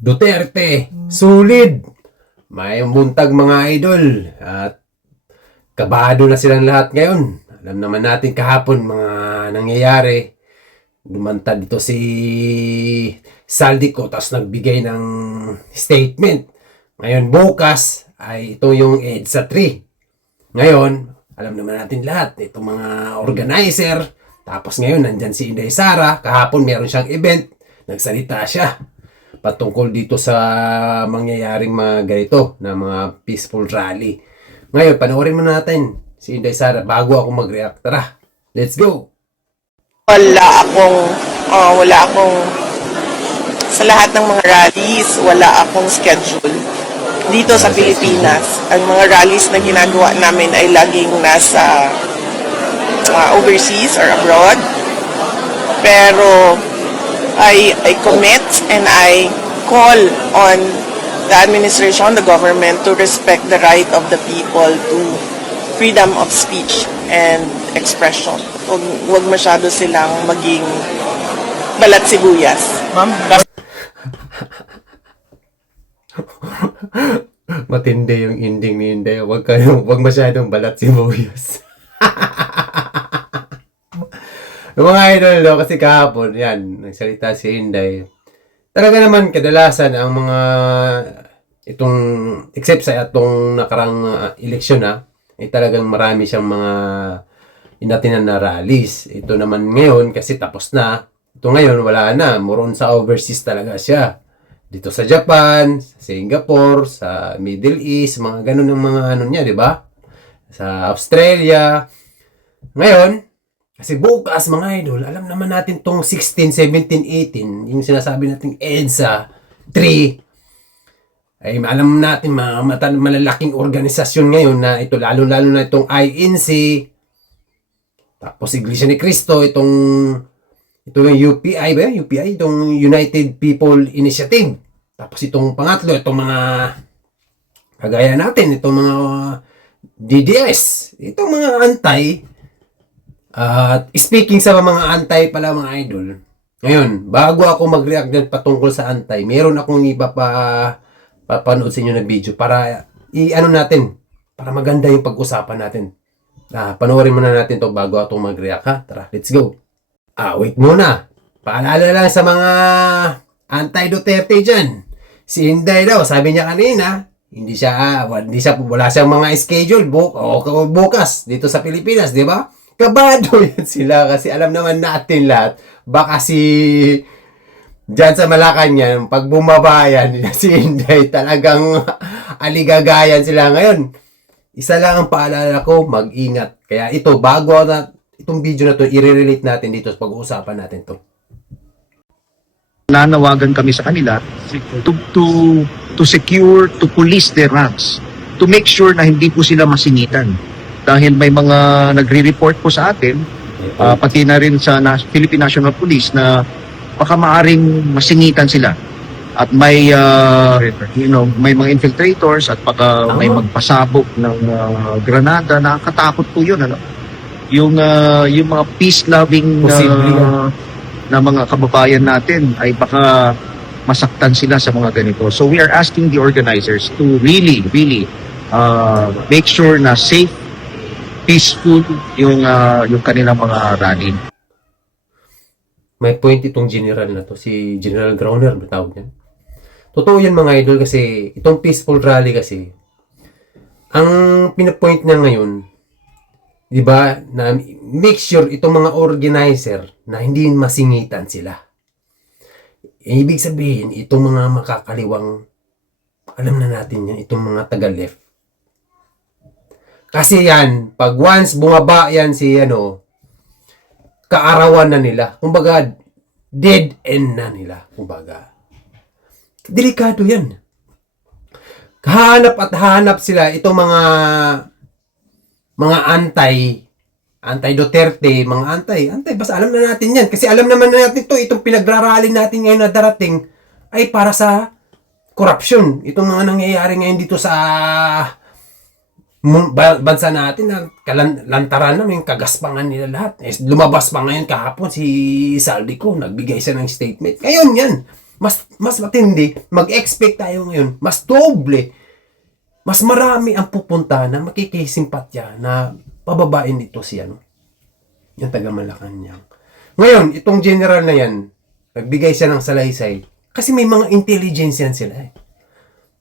Duterte, sulit. May buntag mga idol. At kabado na silang lahat ngayon. Alam naman natin kahapon mga nangyayari. Lumantad dito si Saldico tapos nagbigay ng statement. Ngayon bukas ay ito yung EDSA 3. Ngayon, alam naman natin lahat, itong mga organizer. Tapos ngayon, nandyan si Inday Sara. Kahapon meron siyang event. Nagsalita siya patungkol dito sa mangyayaring mga ganito na mga peaceful rally. Ngayon, panoorin mo natin si Inday Sara bago ako mag-react. Tara, let's go! wala akong ah, wala akong sa lahat ng mga rallies wala akong schedule dito sa Pilipinas ang mga rallies na ginagawa namin ay laging nasa ah, overseas or abroad pero I I commit and I call on the administration the government to respect the right of the people to freedom of speech and expression. Huwag, huwag masyado silang maging balat sibuyas. Ma'am, Matindi yung ending ni Inday. Huwag kayo, huwag masyadong balat si Boyas. yung mga idol, no, kasi kahapon, yan, nagsalita si Inday. Talaga naman, kadalasan, ang mga, itong, except sa itong nakarang uh, eleksyon, ha, ay talagang marami siyang mga inatinan na rallies. Ito naman ngayon, kasi tapos na. Ito ngayon, wala na. Muron sa overseas talaga siya dito sa Japan, sa Singapore, sa Middle East, mga ganun ang mga ano niya, di ba? Sa Australia. Ngayon, kasi bukas mga idol, alam naman natin tong 16, 17, 18, yung sinasabi nating EDSA 3, ay alam natin mga mata, malalaking organisasyon ngayon na ito, lalo-lalo na itong INC, tapos Iglesia ni Cristo, itong ito yung UPI ba? UPI, itong United People Initiative. Tapos itong pangatlo, itong mga kagaya natin, itong mga DDS, itong mga antay. At speaking sa mga antay pala mga idol, ngayon, bago ako mag-react dyan patungkol sa antay, meron akong iba pa papanood sa inyo na video para i-ano natin, para maganda yung pag-usapan natin. Ah, panoorin muna natin to bago ako mag-react ha. Tara, let's go. Ah, wait muna. Paalala lang sa mga anti-Duterte dyan. Si Inday daw, sabi niya kanina, hindi siya, ah, hindi siya, wala siyang mga schedule bu o, o bukas dito sa Pilipinas, di ba? Kabado yan sila kasi alam naman natin lahat, baka si Diyan sa Malacanang, pag bumaba yan, si Inday talagang aligagayan sila ngayon. Isa lang ang paalala ko, mag-ingat. Kaya ito, bago na, itong video na to, i-relate natin dito sa pag-uusapan natin to. nanawagan kami sa kanila to, to, to secure, to police their ranks, to make sure na hindi po sila masingitan. Dahil may mga nagre-report po sa atin, ah, pati na rin sa Nas- Philippine National Police na baka maaring masingitan sila. At may ah, you know, may mga infiltrators at baka may Tama. magpasabog ng ah, granada, nakakatakot po 'yun ano. Yung ah, yung mga peace loving yan. na mga kababayan natin ay baka masaktan sila sa mga ganito. So we are asking the organizers to really, really uh, make sure na safe, peaceful yung uh, yung kanilang mga rally. May point itong general na to, si General Grauner, ba tawag niya? Totoo yan mga idol kasi itong peaceful rally kasi, ang pinapoint niya ngayon, di ba, na make sure itong mga organizer na hindi masingitan sila. Ibig sabihin, itong mga makakaliwang, alam na natin yan, itong mga taga-left. Kasi yan, pag once bumaba yan si ano, kaarawan na nila. Kumbaga, dead end na nila. Kumbaga. Delikado yan. Hanap at hanap sila itong mga mga antay anti Duterte, mga antay, antay, basta alam na natin yan. Kasi alam naman na natin to, itong pinagrarally natin ngayon na darating ay para sa corruption. Itong mga nangyayari ngayon dito sa bansa natin na kalan, lantaran na may kagaspangan nila lahat. Eh, lumabas pa ngayon kahapon si Saldico, nagbigay siya ng statement. Ngayon yan, Mas, mas matindi, mag-expect tayo ngayon, mas doble, mas marami ang pupunta na makikisimpatya na pababain dito si ano, yung taga Malacanang. Ngayon, itong general na yan, nagbigay siya ng salaysay, kasi may mga intelligence yan sila eh.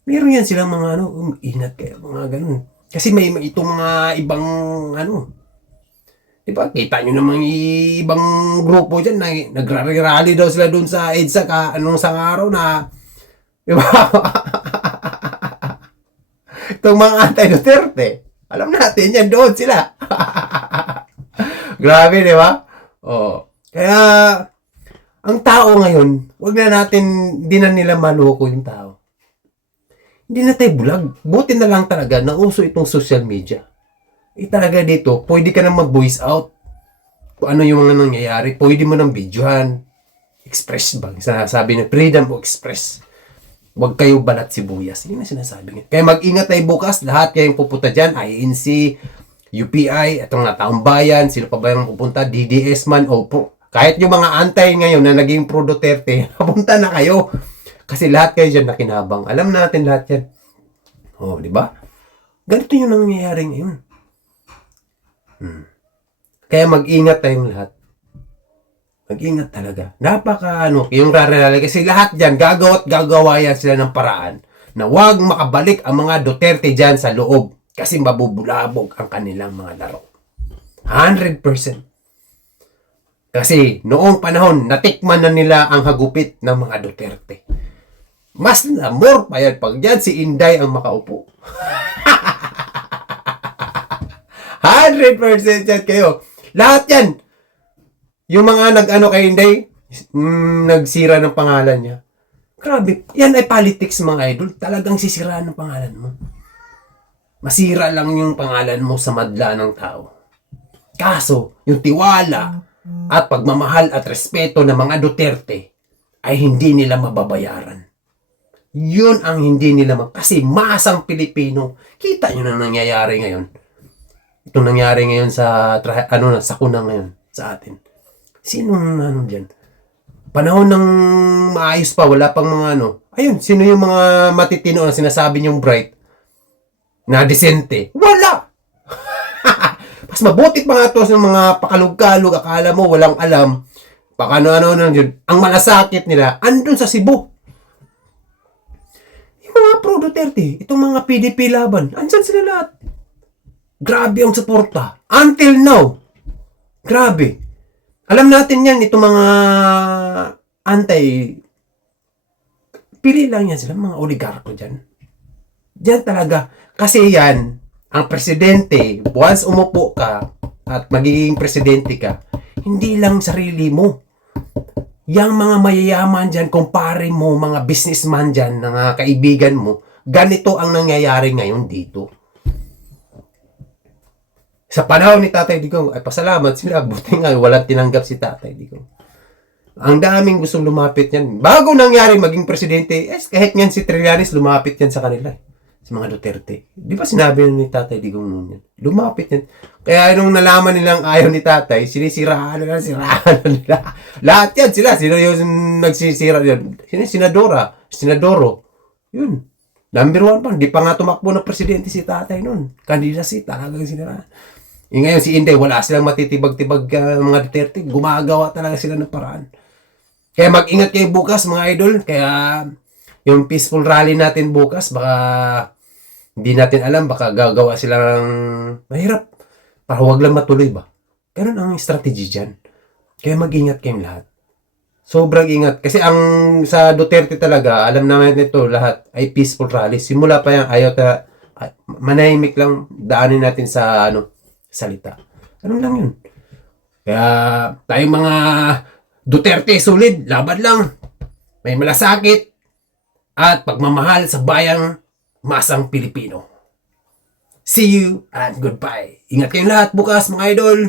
Meron yan silang mga ano, um, ingat kayo, mga ganun. Kasi may itong mga ibang ano, Di ba? Kita nyo namang ibang grupo dyan na nagrarally daw sila doon sa EDSA ka, anong sang araw na di ba? Itong mga anti-Duterte. Alam natin yan doon sila. Grabe, di ba? Oh. Kaya, ang tao ngayon, wag na natin, hindi na nila maloko yung tao. Hindi na tayo bulag. Buti na lang talaga na uso itong social media eh talaga dito, pwede ka na mag-voice out. Kung ano yung mga nangyayari, pwede mo nang videohan. Express ba? Sinasabi na freedom of express. Huwag kayo balat sibuyas. Yun ang sinasabi niya. Kaya mag-ingat tayo bukas. Lahat kayong pupunta dyan. INC, UPI, itong na taong bayan. Sino pa ba yung pupunta? DDS man o pro. Kahit yung mga antay ngayon na naging pro Duterte, pupunta na kayo. Kasi lahat kayo dyan nakinabang. Alam natin lahat yan. Oh, di ba? Ganito yung nangyayari ngayon. Kaya mag-ingat tayong lahat. Mag-ingat talaga. Napaka ano, yung raralala. Kasi lahat dyan, gagawa at gagawa yan sila ng paraan na wag makabalik ang mga Duterte dyan sa loob. Kasi mabubulabog ang kanilang mga laro. 100%. Kasi noong panahon, natikman na nila ang hagupit ng mga Duterte. Mas na more pa yan pag dyan si Inday ang makaupo. 100% yan kayo. Lahat yan. Yung mga nag-ano kay Inday, mm, nagsira ng pangalan niya. Grabe. Yan ay politics mga idol. Talagang sisiraan ng pangalan mo. Masira lang yung pangalan mo sa madla ng tao. Kaso, yung tiwala at pagmamahal at respeto ng mga Duterte ay hindi nila mababayaran. Yun ang hindi nila ma- kasi masang Pilipino. Kita nyo na nangyayari ngayon. Itong nangyari ngayon sa ano na sakuna ngayon sa atin. Sino ano diyan? Panahon ng maayos pa, wala pang mga ano. Ayun, sino yung mga matitino na sinasabi niyong bright na desente? Wala! Mas mabuti pa nga to sa mga pakalog-kalog, akala mo walang alam. Pakano ano ano yun. Ang malasakit nila, andun sa Cebu. Yung mga pro Duterte, itong mga PDP laban, andyan sila lahat. Grabe ang suporta. Until now. Grabe. Alam natin yan, itong mga anti, pili lang yan sila, mga oligarko dyan. Diyan talaga. Kasi yan, ang presidente, once umupo ka at magiging presidente ka, hindi lang sarili mo. Yang mga mayayaman dyan, kumpare mo, mga businessman dyan, mga kaibigan mo, ganito ang nangyayari ngayon dito sa panahon ni Tatay Digong, ay pasalamat sila. Buti nga, walang tinanggap si Tatay Digong. Ang daming gustong lumapit yan. Bago nangyari maging presidente, eh, kahit nga si Trillanes, lumapit yan sa kanila. Sa mga Duterte. Di ba sinabi ni Tatay Digong noon yan? Lumapit yan. Kaya nung nalaman nilang ayaw ni Tatay, sinisiraan nila, siraan na nila. Lahat yan sila. Sino yung nagsisira yan? Sino? Sinadora. Sinadoro. Yun. Number one pa. Di pa nga tumakbo ng presidente si Tatay noon. Candidacy. Talagang siniraan. Eh, ngayon si Inday, wala silang matitibag-tibag uh, mga Duterte. Gumagawa talaga sila ng paraan. Kaya mag-ingat kayo bukas mga idol. Kaya yung peaceful rally natin bukas, baka hindi natin alam, baka gagawa sila ng mahirap. Para huwag lang matuloy ba? Ganun ang strategy dyan. Kaya mag-ingat kayong lahat. Sobrang ingat. Kasi ang sa Duterte talaga, alam naman nito lahat ay peaceful rally. Simula pa yan, ayaw ta, manahimik lang, daanin natin sa ano, salita. Ano lang yun? Kaya tayong mga Duterte solid, laban lang. May malasakit at pagmamahal sa bayang masang Pilipino. See you and goodbye. Ingat kayong lahat bukas mga idol.